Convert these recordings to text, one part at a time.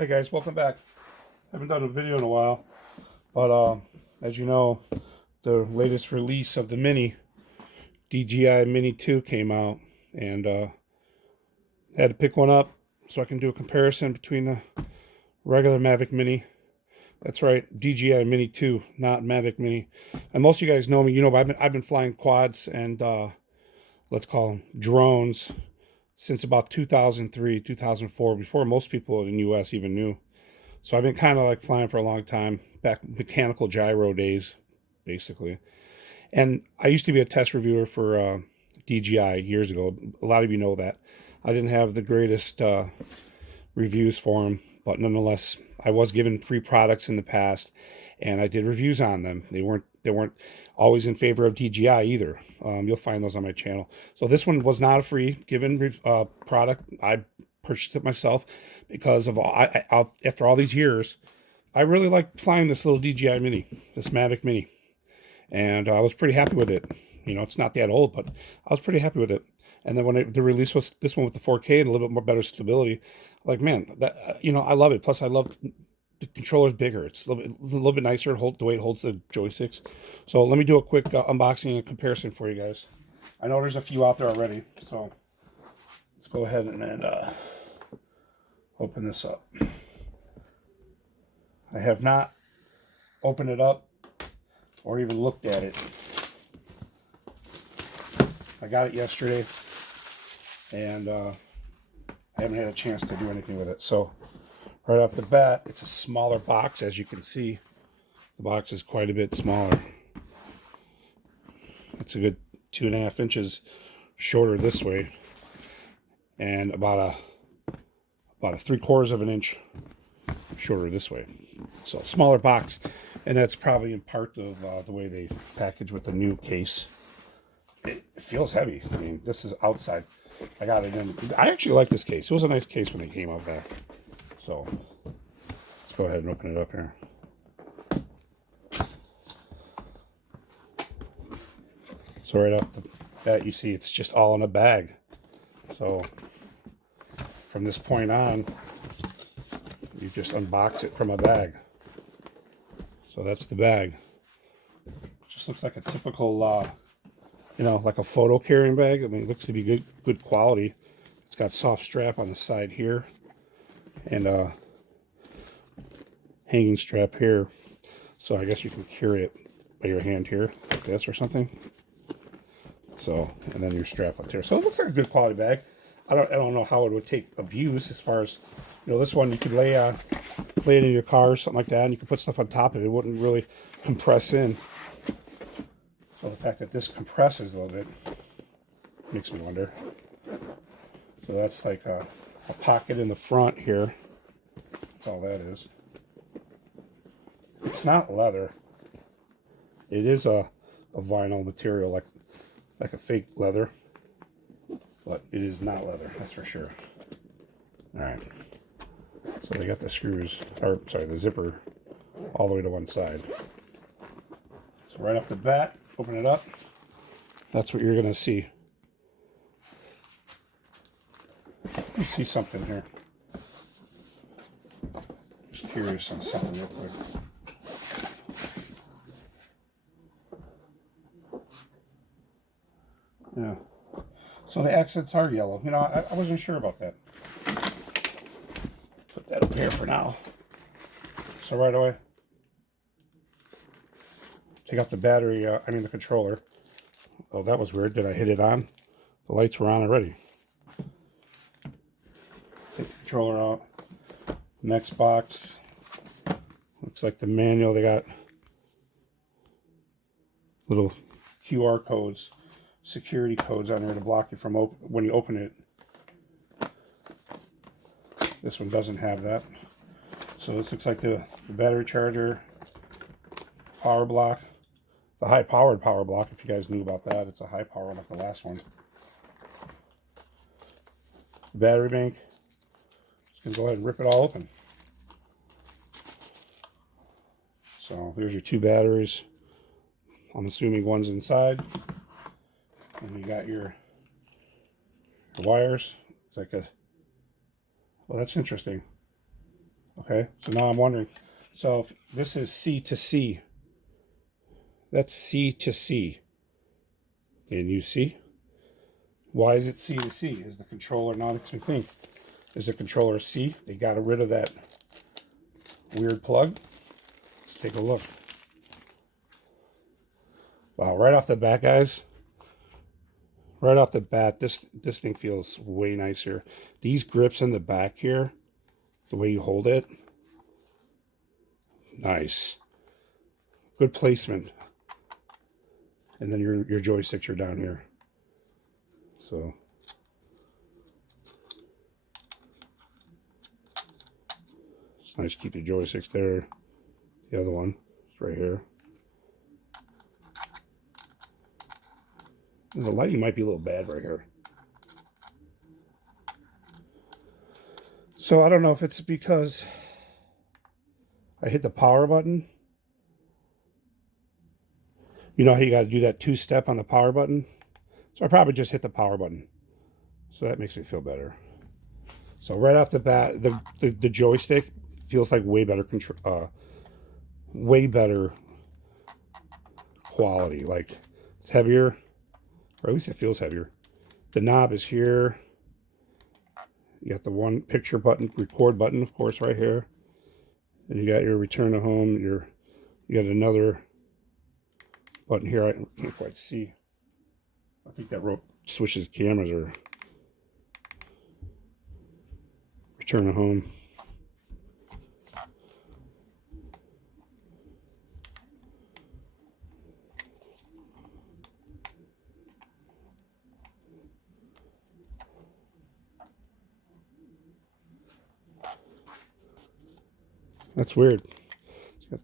Hey guys, welcome back. Haven't done a video in a while, but as you know, the latest release of the Mini, DJI Mini 2 came out, and had to pick one up so I can do a comparison between the regular Mavic Mini. That's right, DJI Mini 2, not Mavic Mini. And most of you guys know me, I've been flying quads and let's call them drones since about 2003, 2004, before most people in the US even knew. So I've been kind of like flying for a long time, back mechanical gyro days, basically. And I used to be a test reviewer for DJI years ago. A lot of you know that. I didn't have the greatest reviews for them, but nonetheless, I was given free products in the past, and I did reviews on them. They weren't always in favor of DJI either. You'll find those on my channel. So this one was not a free given product. I purchased it myself because of after all these years, I really like flying this little DJI Mini, this Mavic Mini, and I was pretty happy with it. You know, it's not that old, but I was pretty happy with it. And then when the release was this one with the 4K and a little bit more better stability, like, man, that I love it. Plus, I love the controller's bigger. It's a little bit nicer. The way it holds the joysticks. So let me do a quick unboxing and comparison for you guys. I know there's a few out there already, so let's go ahead and open this up. I have not opened it up or even looked at it. I got it yesterday, and I haven't had a chance to do anything with it. So right off the bat, it's a smaller box. As you can see, the box is quite a bit smaller. It's a good 2.5 inches shorter this way, and about a 3/4 of an inch shorter this way. So smaller box, and that's probably in part of the way they package with the new case. It feels heavy. I mean, this is outside. I got it in. I actually like this case. It was a nice case when it came out back. So let's go ahead and open it up here. So right off the bat, you see it's just all in a bag. So from this point on, you just unbox it from a bag. So that's the bag. It just looks like a typical, like a photo carrying bag. I mean, it looks to be good quality. It's got soft strap on the side here, and a hanging strap here. So I guess you can carry it by your hand here, like this or something. So, and then your strap up there. So it looks like a good quality bag. I don't know how it would take abuse as far as, this one you could lay it in your car or something like that, and you could put stuff on top of it. It wouldn't really compress in. So the fact that this compresses a little bit makes me wonder. So that's like a pocket in the front here. That's all that is. It's not leather. It is a vinyl material, like a fake leather. But it is not leather, that's for sure. Alright. So they got the screws, the zipper all the way to one side. So right off the bat, open it up. That's what you're going to see. You see something here. Just curious on something real quick. Yeah. So the accents are yellow. I wasn't sure about that. Put that up here for now. So right away, take out the battery, the controller. Oh, that was weird. Did I hit it on? The lights were on already. Take the controller out. Next box. Looks like the manual. They got little QR codes, security codes on there to block it from when you open it. This one doesn't have that. So this looks like the battery charger, power block, the high-powered power block, if you guys knew about that. It's a high power like the last one. The battery bank. Just going to go ahead and rip it all open. So here's your 2 batteries. I'm assuming one's inside. And you got your wires. It's like well, that's interesting. Okay, so now I'm wondering, so if this is C to C, that's C to C. Can you see? Why is it C to C? Is the controller not a thing? Is the controller C? They got rid of that weird plug. Let's take a look. Wow, right off the bat, guys. Right off the bat, this thing feels way nicer. These grips in the back here, the way you hold it, nice. Good placement. And then your joysticks are down here. So it's nice to keep your joysticks there. The other one is right here. The lighting might be a little bad right here. So I don't know if it's because I hit the power button. You know how you got to do that two-step on the power button? So I probably just hit the power button. So that makes me feel better. So right off the bat, the joystick feels like way better control, way better quality. Like it's heavier, or at least it feels heavier. The knob is here. You got the one picture button, record button, of course, right here. And you got your return to home. You got another button here. I can't quite see. I think that rope switches cameras or return to home. That's weird. So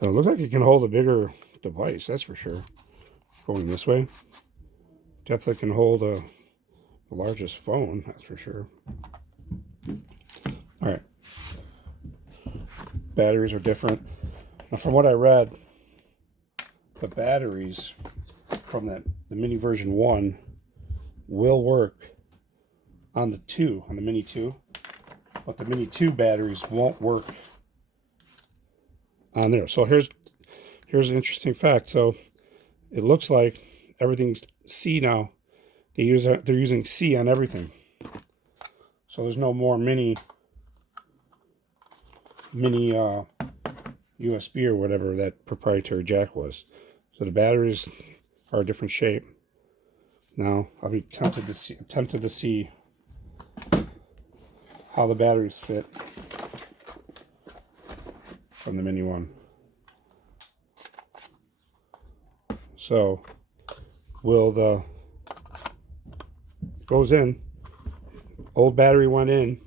it looks like it can hold a bigger device, that's for sure. Going this way. Definitely can hold the largest phone, that's for sure. Alright. Batteries are different. Now from what I read, the batteries from the mini version 1 will work on the Mini 2, but the Mini 2 batteries won't work on there. So here's an interesting fact. So it looks like everything's C now. They're using C on everything. So there's no more mini USB or whatever that proprietary jack was. So the batteries are a different shape. Now I'll be tempted to see how the batteries fit from the Mini 1. So goes in, old battery went in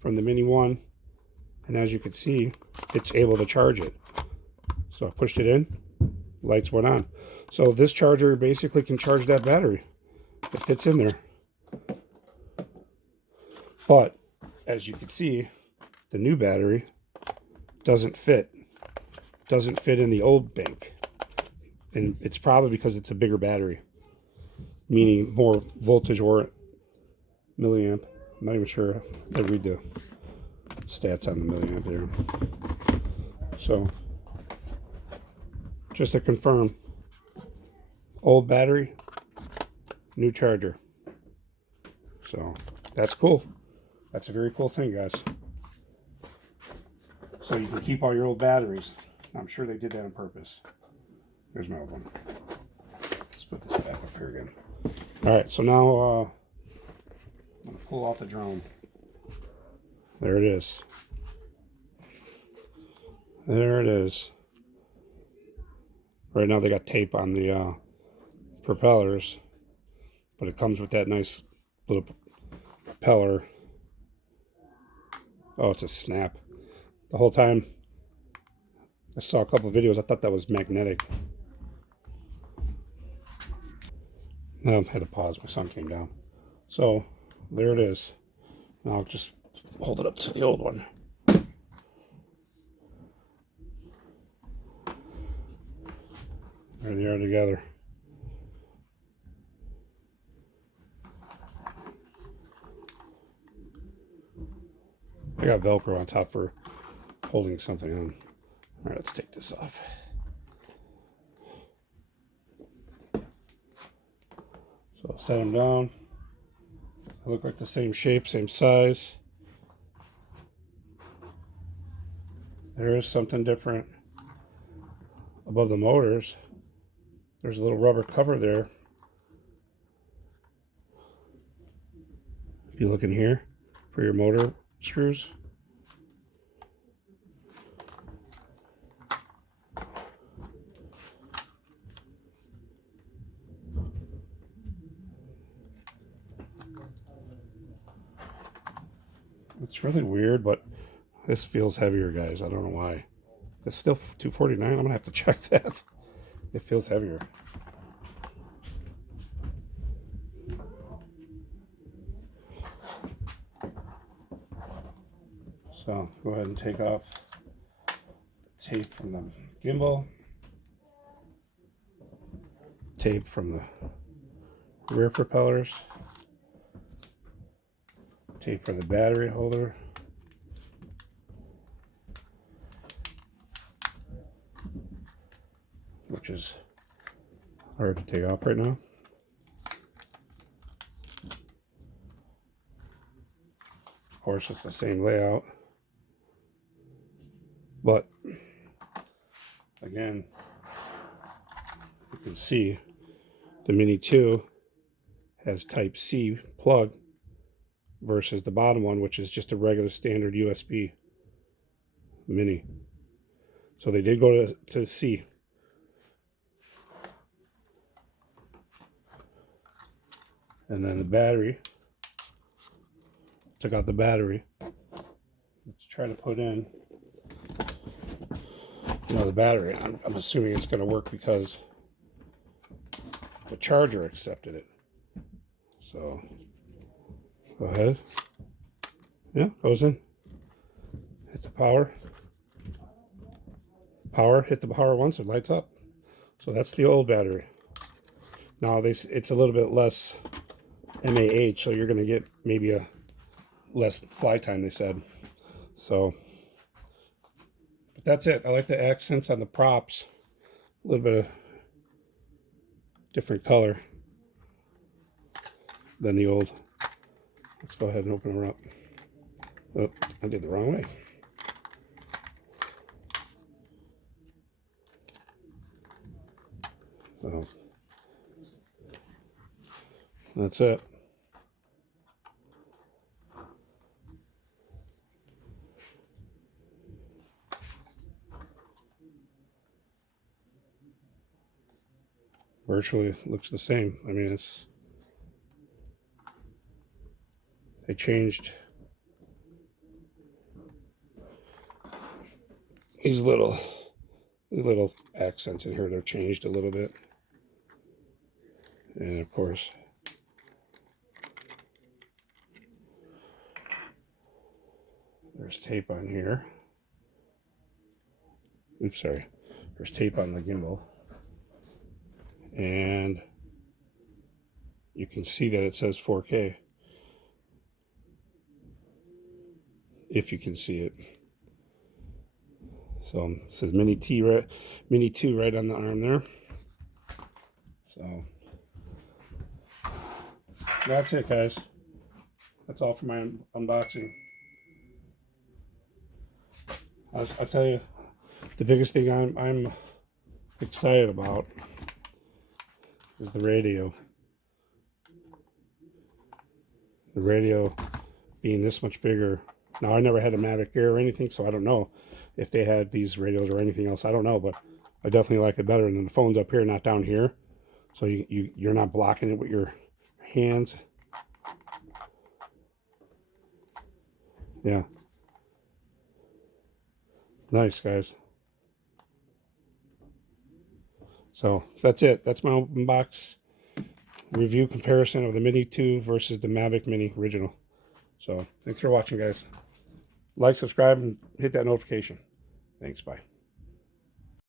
from the Mini 1, and as you can see, it's able to charge it. So I pushed it in, lights went on. So this charger basically can charge that battery. It fits in there. But as you can see, the new battery doesn't fit in the old bank, and it's probably because it's a bigger battery, meaning more voltage or milliamp. I'm not even sure. I read the stats on the milliamp there. So just to confirm, old battery, new charger. So that's cool. That's a very cool thing, guys. So you can keep all your old batteries. I'm sure they did that on purpose. There's my old one. Let's put this back up here again. All right, so now I'm going to pull out the drone. There it is. There it is. Right now they got tape on the propellers, but it comes with that nice little propeller. Oh, it's a snap. The whole time I saw a couple of videos, I thought that was magnetic. No, I had to pause. My son came down. So there it is. Now I'll just hold it up to the old one. There they are together. I got Velcro on top for holding something on. All right, let's take this off. So set them down. They look like the same shape, same size. There is something different above the motors. There's a little rubber cover there. If you look in here for your motor screws. It's really weird, but this feels heavier, guys. I don't know why. It's still $249. I'm gonna have to check that. It feels heavier. So go ahead and take off the tape from the gimbal, tape from the rear propellers, tape for the battery holder, which is hard to take off right now. Of course, it's the same layout, but again, you can see the Mini 2 has Type C plug versus the bottom one, which is just a regular standard USB Mini. So they did go to C. And then the battery, took out the battery. Let's try to put in, the battery. I'm assuming it's going to work because the charger accepted it. So go ahead. Yeah, goes in. Hit the power. Hit the power once, it lights up. So that's the old battery. Now it's a little bit less MAH, so you're going to get maybe a less fly time, they said. So, but that's it. I like the accents on the props. A little bit of different color than the old. Let's go ahead and open her up. Oh, I did the wrong way. So, that's it. Virtually looks the same. I mean, they changed these little accents in here. They're changed a little bit, and of course, there's tape on here. Oops, sorry. There's tape on the gimbal. And you can see that it says 4K. If you can see it. So it says Mini 2 right on the arm there. So that's it, guys. That's all for my unboxing. I'll tell you, the biggest thing I'm excited about is the radio. The radio being this much bigger. Now, I never had a Mavic Air or anything, so I don't know if they had these radios or anything else. I don't know, but I definitely like it better. And then the phone's up here, not down here. So you're not blocking it with your hands. Yeah. Nice, guys. So that's it. That's my unbox review comparison of the Mini 2 versus the Mavic Mini original. So thanks for watching, guys. Like, subscribe, and hit that notification. Thanks. Bye.